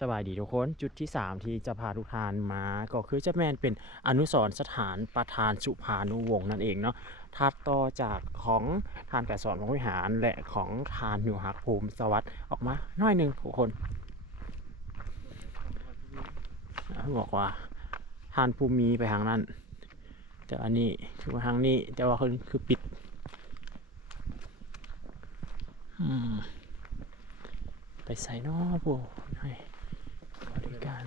สบายดีทุกคนจุดที่ 3 ที่จะพาทุกทานมา ก็คือจะแมนเป็นอนุสรสถานประธานสุภานุวงศ์นั่นเองเนาะถัดต่อจากของทานแปดสอนของวิหารและของทานอยู่หักภูมิสวัสดิ์ออกมาหน้อยหนึ่งทุกคนบอกว่าทานภูมิไปทางนั้น แต่อันนี้คือว่าทางนี้แต่ว่าคือคือปิดไปใส่นอผู้ให้ บริการ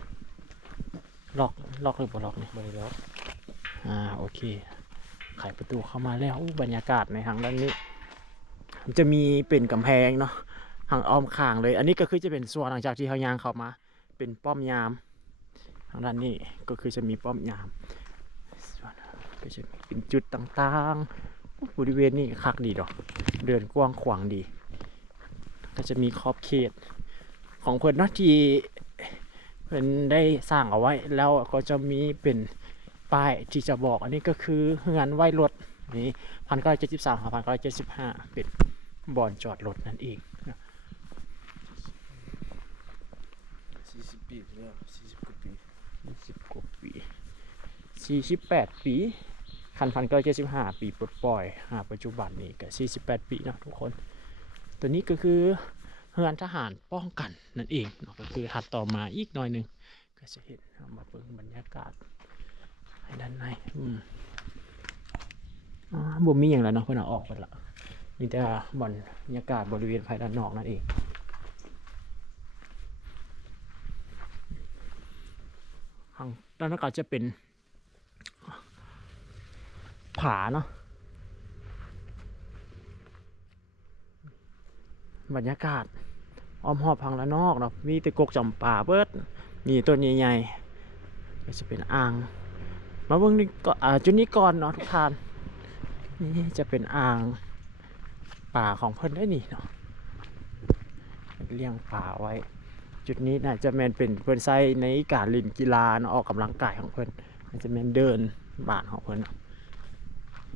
ล็อกล็อกหรือบ่ล็อกเนี่ยบริล็อกอ่าโอเคไขประตูเข้ามาแล้วอู้บรรยากาศในทางด้านนี้มันจะมีเป็นกำแพงเนาะทางอ้อมข้างเลย อันนี้ก็คือจะเป็นส่วนหลังจากที่เขายางเข้ามา เป็นป้อมยาม ทางด้านนี้ก็คือจะมีป้อมยามส่วนก็จะมีเป็นจุดต่างๆ บริเวณนี้คักดีดอก เดินกว้างขวางดี ก็จะมีขอบเขตของเพื่อนเนาะที่ เพื่อนได้สร้างเอาไว้แล้วก็จะมีเป็นป้ายที่จะบอกอันนี้ก็คือเงินไหวรถนี่พันเก้าเจ็ดสิบสามพันเก้าเจ็ดสิบห้าเป็นบ่อนจอดรถนั่นเองสี่สิบปีแล้วสี่สิบกว่าปียี่สิบกว่าปีสี่สิบแปดปีคันพันเก้าเจ็ดสิบห้าปีปลดปล่อยหาปัจจุบันนี้ก็สี่สิบแปดปีนะทุกคน ตัวนี้ก็คือ เฮือนทหารป้องกันนั่นเองเนาะก็คือถัดต่อมาอีกหน่อยหนึ่งก็จะเห็นเอามาเบิ่งบรรยากาศให้ด้านในอืมอ๋อบ่มีอย่างแล้วเนาะเพื่อนเอาออกไปละมีแต่บรรยากาศบริเวณภายด้านนอกนั่นเองข้างด้านนอกจะเป็นผาเนาะ บรรยากาศอ้อมหอบพังละนอกเนาะมีตะกกจำป่าเบิดนี่ต้นใหญ่ๆก็จะเป็นอ่าง มาเบิ่งนี่ก็จุดนี้ก่อนเนาะทุกท่านนี่จะเป็นอ่างป่าของเพิ่นได้นี่เนาะเลี้ยงป่าไว้ จุดนี้น่าจะแมนเป็นเพิ่นใช้ในการเล่นกีฬาเนาะออกกำลังกายของเพิ่นน่าจะแมนเดินบ้านของเพิ่น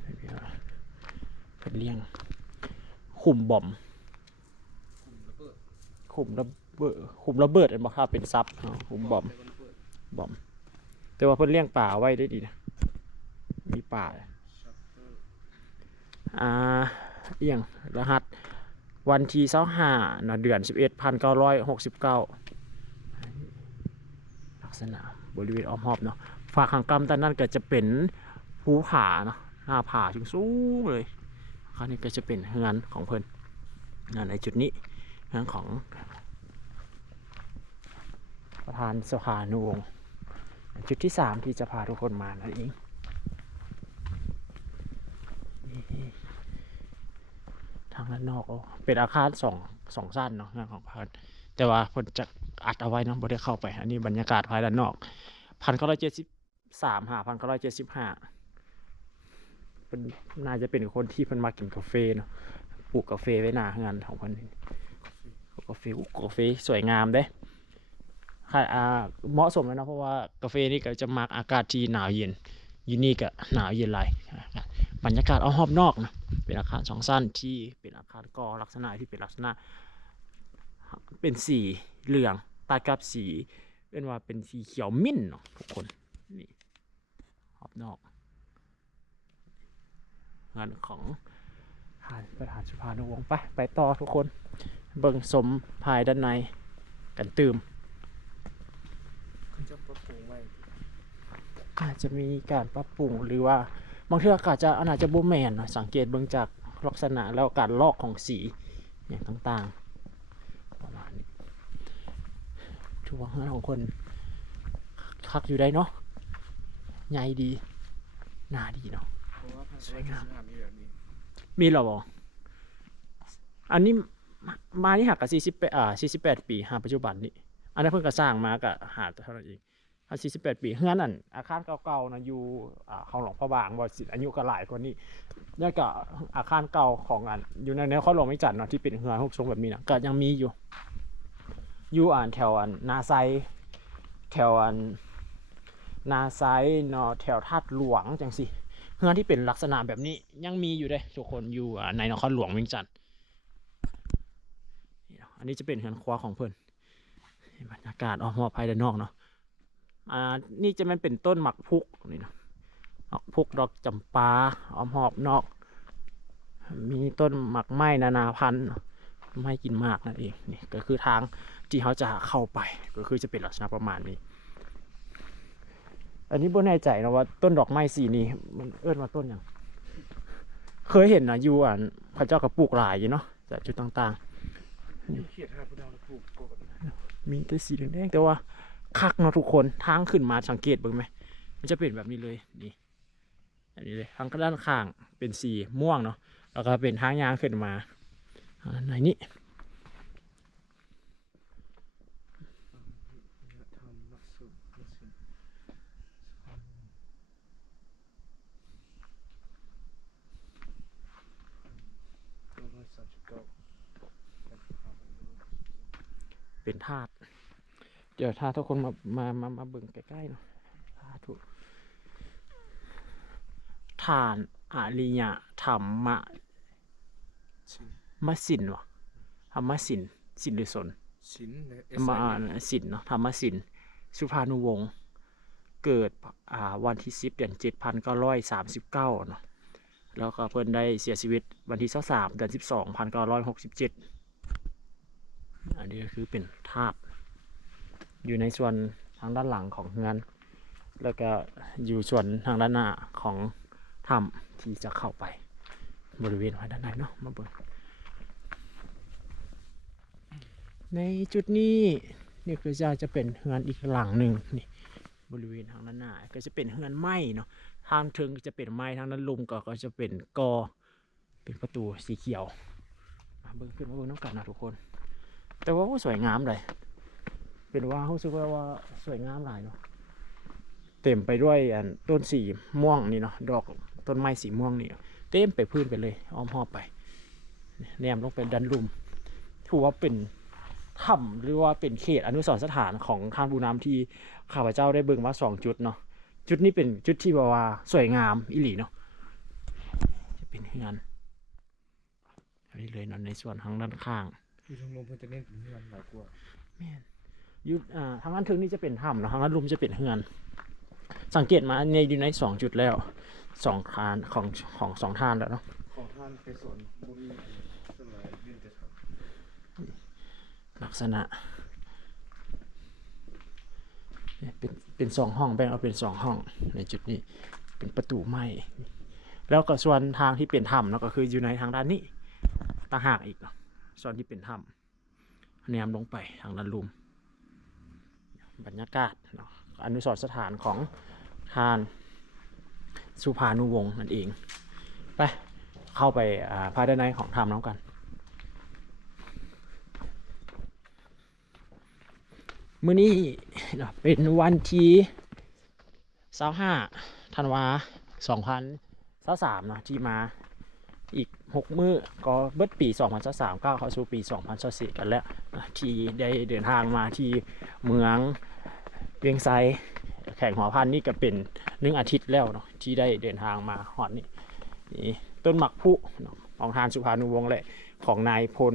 เนเพิ่นเลี้ยงขุมบอม ขุมระเบิดขุมระเบิดอันบ่ครับเป็นซับขุมบอมบอม แต่ว่าเพิ่นเลี้ยงป่าไว้ได้ดีนะมีป่าอ่าเอียงรหัสวันที่เสาห้าเนาะเดือนสิบเอ็ดพันเก้าร้อยหกสิบเก้าลักษณะบริเวณอ้อมหอบเนาะฝากขังกำตอนนั้นก็จะเป็นภูผาเนาะหน้าผาถึงสูงเลยคราวนี้ก็จะเป็นเฮือนของเพิ่นนั่นในจุดนี้ เฮือนของ ประธานสภานุวงศ์จุดที่สามที่จะพาทุกคนมานั่นเองทางด้านนอกอเป็นอาคารสองสองสั้นเนาะงานของพันแต่ว่าคนจะอัดเอาไว้เนาะบ่ได้เข้าไป อันนี้บรรยากาศภายด้านนอกพันเก้าร้อยเจ็ดสิบสามหาพันเก้าร้อยเจ็ดสิบห้าน่าจะเป็นคนที่เพิ่นมากินกาแฟเนาะปลูกกาแฟไว้หน้างานของเพิ่น กาแฟกาแฟสวยงามเด้ค่ะอ่าเหมาะสมแล้วนะเพราะว่ากาแฟนี่ก็จะมักอากาศที่หนาวเย็นอยู่นี่ก็หนาวเย็นหลายบรรยากาศเอารอบนอกนะเป็นอาคารสองสั้นที่เป็นอาคารกอลักษณะที่เป็นลักษณะ เป็นสีเหลืองตัดกับสีเป็นว่าเป็นสีเขียวมิ้นท์เนาะทุกคนนี่รอบนอกงานของทานประธานสุภานุวงศ์ไปไปต่อทุกคน เบิ่งสมภายด้านในกันตืมเขาจะปรับปรุงไว้อาจจะมีการปรับปรุงหรือว่าบางทีอากาศจะอาจจะบ่แมนนะสังเกตเบิ่งจากลักษณะแล้วการลอกของสีอย่างต่างๆประมาณนี้ถือว่าเฮือนของคนคักอยู่ได้เนาะใหญ่ดีหนาดีเนาะเพราะว่าพันสวยงามห้ามีแบบนี้มีเหรอบออันนี้ มานี่หักกับสี่สิบแปดอ่าสี่สิบแปดปีหาปัจจุบันนี่อันนั้นเพิ่งก็สร้างมากับหาเท่านั้นเองอันสี่สิบแปดปีเฮือนนั่นอาคารเก่าๆนะอยู่อ่าเขาหลวงพระบางบ่สิอายุก็หลายกว่านี้แล้วก็อาคารเก่าของอันอยู่ในแนวเขาหลวงไม่จัดเนาะที่เป็นเฮือนรูปทรงแบบนี้นะก็ยังมีอยู่ อยู่อ่านแถวอันนาไซแถวอันนาไซเนาะแถวธาตุหลวงจังสิเฮือนที่เป็นลักษณะแบบนี้ยังมีอยู่เด้ทุกคนอยู่ในนครหลวงเวียงจันทน์ นี่เนาะอันนี้จะเป็นเฮือนครัวของเพิ่อนบรรยากาศออกหอบภายด้านนอกเนาะอ่านี่จะมันเป็นต้นหมักพุกนี่เนาะหมักพุกดอกจำปาออมหอบนอก มีต้นหมักไม้นานาพันธุ์ไม่กินมากนั่นเองนี่ก็คือทางที่เขาจะเข้าไปก็คือจะเป็นลักษณะประมาณนี้ อันนี้บ่แน่ใจนะว่าต้นดอกไม้สีนี้มันเอื้อนว่าต้นอย่างเคยเห็นนะอยู่อ่านพระเจ้ากระปลูกหลายอยู่เนาะจากจุดต่าง เขียดหาผู้ดาวแล้วผูกกกันๆมีแต่สีแดงๆแต่ว่าคักเนาะทุกคนทางขึ้นมาสังเกตบ้างไหมมันจะเป็นแบบนี้เลยนี่อันนี้เลยทางด้านข้างเป็นสีม่วงเนาะแล้วก็เป็นทางยางขึ้นมาอ่าในนี้ ทำนักสุดนักสุดร้อยสามสิบเก้า เป็นธาตุเดี๋ยวถ้าทุกคนมามามามาเบิ่งใกล้ๆเนาะธาตุฐานอาริยะธรรมะสินมสินวะธรรมสินสินหรือสนสินและเอธรรมะสินเนาะธรรมสินสุภานุวงศ์เกิดอ่าวันที่สิบเดือนเจ็ดพันเก้าร้อยสามสิบเก้าเนาะแล้วก็เพิ่นได้เสียชีวิตวันที่สามเดือนสิบสองพันเก้าร้อยหกสิบเจ็ด อันนี้ก็คือเป็นธาตุอยู่ในส่วนทางด้านหลังของงานแล้วก็อยู่ส่วนทางด้านหน้าของถ้ำที่จะเข้าไปบริเวณภายด้านในเนาะมาเบิ่งในจุดนี้นี่คือจะจะเป็นเฮือนอีกหลังหนึ่งนี่บริเวณทางด้านหน้าก็จะเป็นเฮือนไม้เนาะทางถึงจะเป็นไม้ทางด้านลุมก็ก็จะเป็นกอเป็นประตูสีเขียวมาเบิ่งขึ้นมาเบิ่งน้ำกันนะทุกคน แต่ว่าสวยงามเลยเป็นว่ารู้สึกว่าว่าสวยงามหลายเนาะเต็มไปด้วยอันต้นสีม่วงนี่เนาะดอกต้นไม้สีม่วงนี่เต็มไปพื้นไปเลยอ้อมหอบไปแนมลงไปดันลุมถือว่าเป็นถ้ำหรือว่าเป็นเขตอนุสรณ์สถานของทางบูน้ำที่ข้าพเจ้าได้เบิ่งมาสองจุดเนาะจุดนี้เป็นจุดที่แบบว่าสวยงามอิหลีเนาะจะเป็นเฮือนอันนี้เลยเนาะในส่วนทางด้านข้าง คือทางลมเพิ่นจะเน้นถึงเงินหลายกว่าอยุดอ่าทางด้านถึงนี่จะเป็นถ้ำเนาะทางด้านลุมจะเป็นเฮือน สังเกตมาในอยู่ในสองจุดแล้วสองทานของของสองทานแล้วเนาะของท่านไปสวนบุรีสมัยเรียนแต่ครับลักษณะเนี่ยเป็นเป็นสองห้องแบ่งเอาเป็นสองห้องในจุดนี้เป็นประตูไม้แล้วก็ส่วนทางที่เป็นถ้ำเนาะก็คืออยู่ในทางด้านนี้ต่างหากอีกเนาะ ส่วนที่เป็นถ้ำแนมลงไปทางด้านลุม บรรยากาศเนาะอนุสรสถานของทานสุภานุวงศ์นั่นเอง ไป เข้าไปอ่าภายด้านในของถ้ำน้องกันมื้อนี้เนาะเป็นวันที่25ธันวา2023เนาะที่มา อีก 6 มื้อก็เบิดปี 2023ก้าวเข้าสู่ปี 2024กันแล้วนะที่ได้เดินทางมาที่เมืองเวียงไซแข่งหอพันนี่ก็เป็นหนึ่งอาทิตย์แล้วเนาะที่ได้เดินทางมาหอดนี่นี่ต้นหมักพุเนาะของทานสุภานุวงศ์และของนายพล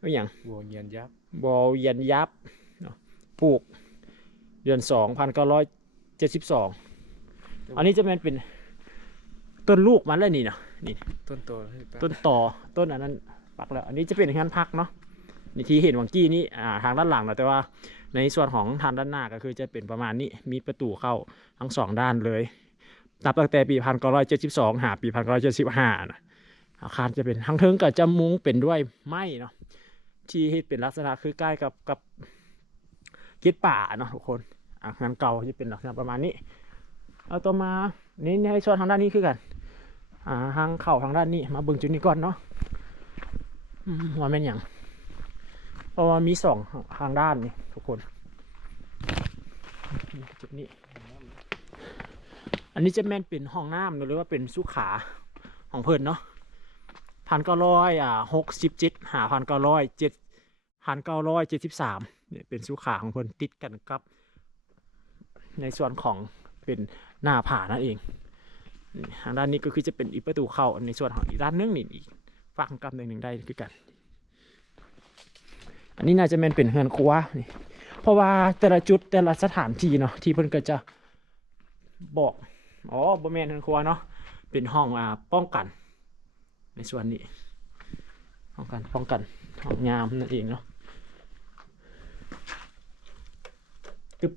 ว่าอย่างวัวเงียนยักษ์บอลยันยับเนาะปลูกเดือนสองพันเก้าร้อยเจ็ดสิบสองอันนี้จะเป็นเป็นต้นลูกมันแล้วนี่เนาะ นี่ต้นโตให้ป้าต้นต่อต้นอันนั้นปักแล้ว อันนี้จะเป็นงานพักเนาะนี่ที่เห็นวังกี้นี่อ่าทางด้านหลังนะแต่ว่าในส่วนของทางด้านหน้าก็คือจะเป็นประมาณนี้มีประตูเข้าทั้งสองด้านเลยนับตั้งแต่ปีพันเก้าร้อยเจ็ดสิบสองหาปีพันเก้าร้อยเจ็ดสิบห้านะอาคารจะเป็นทั้งเทิงกับจะมุงเป็นด้วยไม้เนาะที่เฮ็ดเป็นลักษณะคือใกล้กับกับเกตป่าเนาะทุกคนอาคารเก่าจะเป็นลักษณะประมาณนี้ เอาต่อมานี่ในส่วนทางด้านนี้คือกัน อ่าทางเข่าทางด้านนี้มาเบิ่งจุดนี้ก่อนเนาะอืมว่าแม่นอย่างเพราะว่ามีสองทางด้านนี่ทุกคนนี่จุดนี้ อันนี้จะแม่นเป็นห้องน้ำหรือว่าเป็นสุขาของเพิ่นเนาะพันเก้าร้อยอ่าหกสิบเจ็ดหาพันเก้าร้อยเจ็ดพันเก้าร้อยเจ็ดสิบสามเนี่ยเป็นสุขาของเพิ่นติดกันกับ ในส่วนของเป็นหน้าผานั่นเอง ทางด้านนี้ก็คือจะเป็นอีกประตูเข้าในส่วนของอีกด้านหนึงนี่อีกฝั่งกับหนึ่งหนึ่งได้คือกัน อันนี้น่าจะแม่นเป็นเฮือนครัวนี่เพราะว่าแต่ละจุดแต่ละสถานที่เนาะที่เพิ่นก็จะบอกอ๋อบ่แม่นเฮือนครัวเนาะเป็นห้องอ่าป้องกัน ในส่วนนี้ป้องกันป้องกันห้องยามนั่นเองเนาะตึบ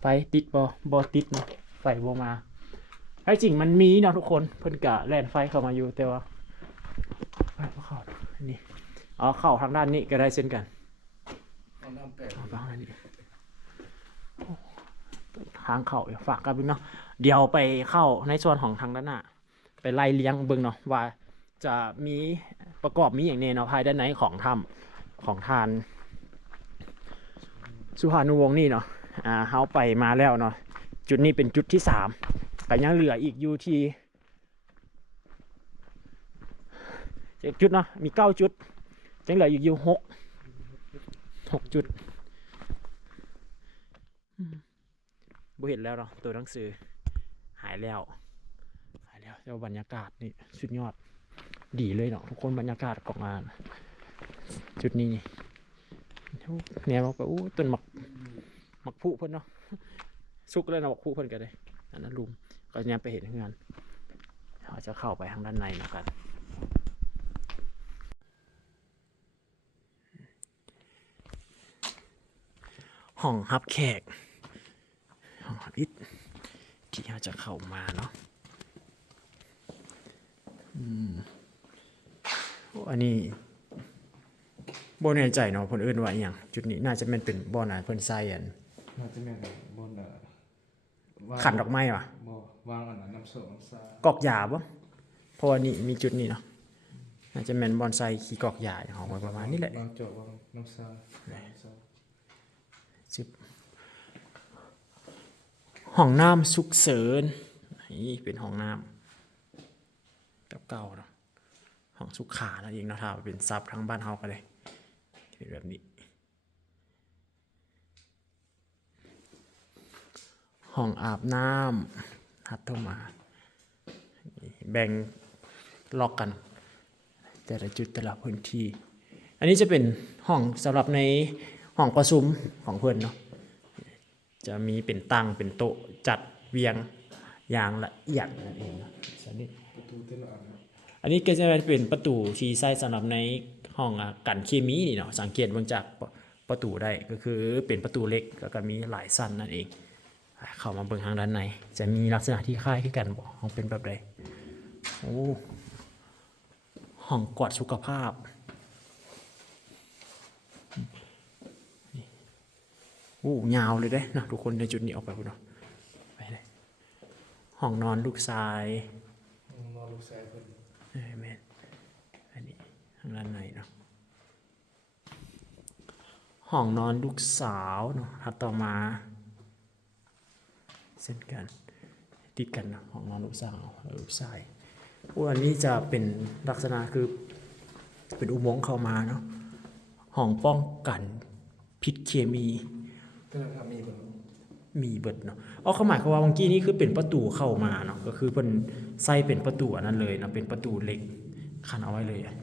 ไฟติดบ่บ่ติดเนาะไฟบ่มา ไอ้จริงมันมีเนาะทุกคนเพิ่นกะแลนไฟเข้ามาอยู่แต่ว่าไฟบ่เข้านาะอันนี้อ๋อเข้าทางด้านนี้ก็ได้เช่นกันเอาน้ำแปดเอาบ้างนะนี่โอ้ทางเข้าอย่าฝากกันเบิ่งเนาะเดี๋ยวไปเข้าในส่วนของทางด้านหน้าไปไล่เลี้ยงเบิ่งเนาะว่าจะมีประกอบมีอย่างเนเนาะภายด้านในของถ้ำของทานสุภานุวงศ์นี่เนาะอ่าเฮาไปมาแล้วเนาะจุดนี้เป็นจุดที่สาม แต่ยังเหลืออีกอยู่ที่เจ็ดจุดเนาะมีเก้าจุดยังเหลืออีกอยู่หกหกจุดบ่เห็นแล้วเนาะตัวหนังสือหายแล้วหายแล้วแต่ว่าบรรยากาศนี่สุดยอดดีเลยเนาะทุกคนบรรยากาศของงาน จุดนี้นี่โอ้แนวก็อู้ต้นหมักหมักผู้เพิ่นเนาะสุกแล้วเนะหมักผู้เพิ่นก็ได้อันนั้นลุม ก็ยังไปเห็นเฮือนเราจะเข้าไปทางด้านในนาะกันห้องฮับแขกห้องอิฐที่เราจะเข้ามาเนาะอืมอันนี้บ่แน่ใจเนาะเพิ่นอิ้นว่าอีหยังจุดนี้น่าจะแม่นเป็นบอนาเพิ่นใส่อันน่าจะแม่นบนเอ่อา ขันดอกไม้ว่ะบ่วางอันนั้นน้ำส้มน้ำซากอกหญ้าบ่เพราะว่านี่มีจุดนี้เนาะน่าจะแม่นบอนไซขี้กอกหญ้าของมันประมาณนี้แหละวางจอบวางน้ำซาวางน้ำซาจึบห้องน้ำสุกเสริญนี่เป็นห้องน้ำแบบเก่าเนาะห้องสุขานั่นเองเนาะถ้าเป็นซับทั้งบ้านเฮาก็เลยเป็นแบบนี้ ห้องอาบน้ำทัดเข้ามา แบ่งล็อกกัน แต่ละจุดแต่ละพื้นที่ อันนี้จะเป็นห้องสำหรับในห้องประชุมของเพื่อนเนาะจะมีเป็นตั้งเป็นโต๊ะจัดเวียงอย่างละเอียดนั่นเองนะส่วนนี้อันนี้ก็จะเป็นประตูที่ใช้สำหรับในห้องอะกันเคมีนี่เนาะสังเกตเบื้องจากประตูได้ก็คือเป็นประตูเล็กแล้วก็มีหลายสั้นนั่นเอง เข้ามาเบื้องทางด้านในจะมีลักษณะที่คล้ายขึ้นกันบอกห้องเป็นแบบใดโอ้ห้องกอดสุขภาพโอ้ยาวเลยเด้นะทุกคนในจุดนี้ออกไปพุ่นเนาะไปเลยห้องนอนลูกชายนอนลูกชายเพิ่นเออแม่นอันนี้ทางด้านในเนาะห้องนอนลูกสาวเนาะถัดต่อมา เส้นกันติดกันเนาะห้องนอนลูกสาวและลูกชายอ้วนนี้จะเป็นลักษณะคือเป็นอุโมงค์เข้ามาเนาะห้องป้องกันพิษเคมีแต่ละทำมีเพิ่นมีเบิดเนาะเอาเข้าหมายความว่าเมื่อกี้นี้คือเป็นประตูเข้ามาเนาะก็คือเป็นใส่เป็นประตูอันนั้นเลยเนาะเป็นประตูเหล็กขันเอาไว้เลยอะ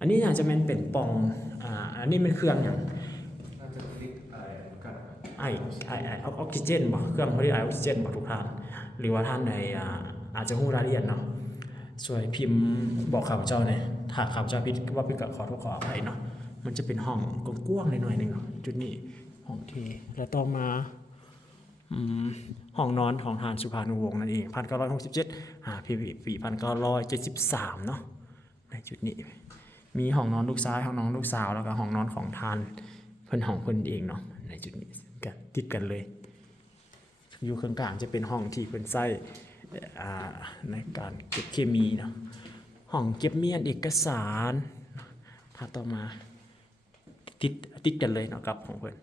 อันนี้น่าจะเป็นเป็นปล่องอ่าอันนี้เป็นเครื่องอย่าง น่าจะติดอะไรกัน ไอไอไอออกซิเจนบ่เครื่องผลิตไอออกซิเจนบ่ทุกท่าน หรือว่าท่านในอ่าอาจจะหู้รายละเอียดเนาะช่วยพิมพ์บอกข้าพเจ้าเนี่ยถ้าข้าพเจ้าผิดว่าผิดก็ขอโทษขออภัยเนาะมันจะเป็นห้องกว้างๆหน่อยๆหนึงเนาะจุดนี้ห้องเทแล้วต่อมาอืมห้องนอนของทานสุภานุวงศ์นั่นเองพันเก้าร้อยหกสิบเจ็ดหาพีวีปีพันเก้าร้อยเจ็ดสิบสามเนาะในจุดนี้ มีห้องนอนลูกชายห้องนอนลูกสาวแล้วก็ห้องนอนของทานเพิ่นห้องเพิ่นเองเนาะในจุดนี้ กันติดกันเลย อยู่ข้างกลางจะเป็นห้องที่เพิ่นใช้อ่าในการเก็บเคมีเนาะห้องเก็บเมียนเอกสารถ้าต่อมาติดติดกันเลยเนาะกับของเพิ่อน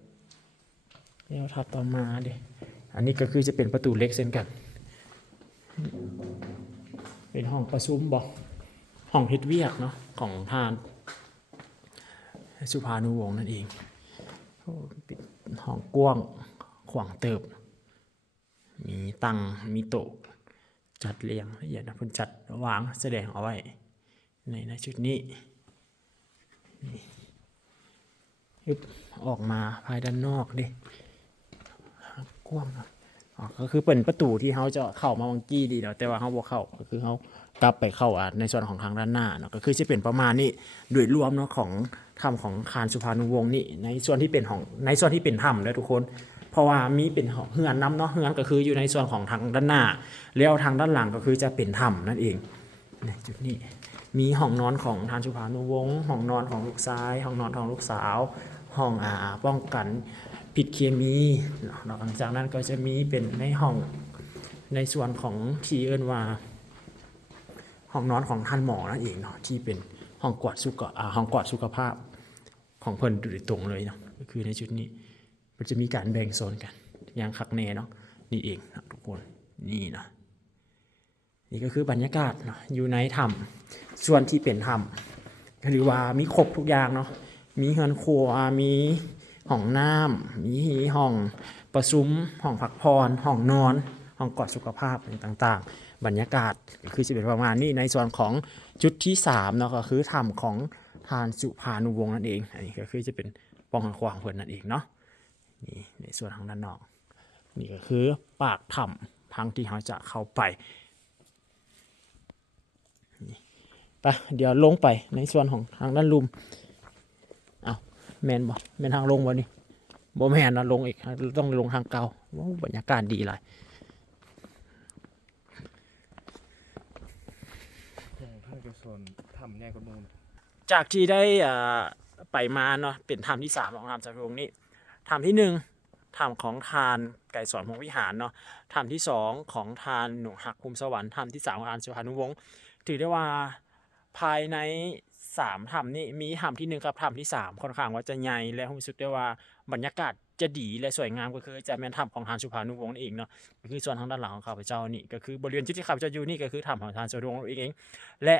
แล้วถัดต่อมาเดิอันนี้ก็คือจะเป็นประตูเล็กเช่นกัน เป็นห้องประชุมบอกห้องเฮ็ดเวียกเนาะของทานสุภานุวงศ์นั่นเองโอ้เป็น ห้องกว้างขวางเติบ มีตังมีโต๊ะจัดเรียงละเอียดนะเพิ่นจัดวางแสดงเอาไว้ ในในชุดนี้นี่อึบออกมาภายด้านนอกดิกว้างนาะ อ๋อก็คือเป็นประตูที่เขาจะเข้ามาวังกี้ดีเนาะแต่ว่าเขาบ่เข้าก็คือเขากลับไปเข้าอะในส่วนของทางด้านหน้าเนาะก็คือจะเป็นประมาณนี้โดยรวมเนาะของถ้ำของคานสุภานุวงศ์นี่ในส่วนที่เป็นของในส่วนที่เป็นถ้ำเลยทุกคน เพราะว่ามีเป็นเฮือนน้ำเนาะเฮือนก็คืออยู่ในส่วนของทางด้านหน้า แล้วทางด้านหลังก็คือจะเป็นถ้ำนั่นเองในจุดนี้มีห้องนอนของทานสุภานุวงศ์ห้องนอนของลูกชาย ห้องนอนของลูกสาว ห้องอาป้องกัน ผิดเคมีหลังจากนั้นก็จะมีเป็นในห้องในส่วนของที่เอิ้นว่า ห้องนอนของท่านหมอนั่นเองเนาะที่เป็นห้องกวาดสุขห้องกวาดสุขภาพของเพิ่นโดยตรงเลยเนาะก็คือในจุดนี้มันจะมีการแบ่งโซนกันอย่างคักแน่เนาะนี่เองนะทุกคนนี่นะนี่ก็คือบรรยากาศเนาะอยู่ในถ้ำส่วนที่เป็นถ้ำหรือว่ามีครบทุกอย่างเนาะมีเฮือนครัวมี ห้องน้ำมีห้องประชุมห้องพักผ่อนห้องนอนห้องกอดสุขภาพต่างๆ บรรยากาศคือจะเป็นประมาณนี้ในส่วนของจุดที่3เนาะก็คือถ้ำของทานสุภานุวงศ์นั่นเองอันนี้ก็คือจะเป็นป้องกันขวางเพิ่นนั่นเองเนาะนี่ในส่วนทางด้านนอกนี่ก็คือปากถ้ำพังที่เราจะเข้าไปไปเดี๋ยวลงไปในส่วนของทางด้านลุม แมนบ่แมนทางลงบ่นี่บ่แมนนะลงอีกต้องลงทางเก่าโอ้บรรยากาศดีหลายของท่านกระสนทำแน่กระมูลจากที่ได้อ่าไปมาเนาะเป็นถ้ำที่สามของถ้ำจากวงนี้ถ้ำที่หนึ่งถ้ำของทานไก่สอนพงวิหารเนาะถ้ำที่สองของทานหนูหักภูมิสวรรค์ถ้ำที่สามของทานสุพรรณวงศ์ถือได้ว่าภายใน สามถ้ำนี่มีถ้ำที่หนึ่งกับถ้ำที่สามค่อนข้างว่าจะใหญ่และรู้สึกได้ว่าบรรยากาศจะดีและสวยงามก็คือจะเป็นถ้ำของทานสุพรรณวงศ์นี่เองเนาะก็คือส่วนทางด้านหลังของข้าพเจ้านี่ก็คือบริเวณจุดที่ข้าพเจ้าอยู่นี่ก็คือถ้ำของทานสุพรรณวงศ์เอง และ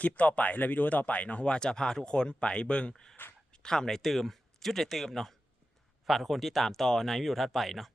คลิปต่อไปและวิดีโอต่อไปเนาะว่าจะพาทุกคนไปเบิ่งทำไหนตื่มจุดไหนตื่มเนาะฝากทุกคนที่ตามต่อในวิดีโอถัดไปเนาะ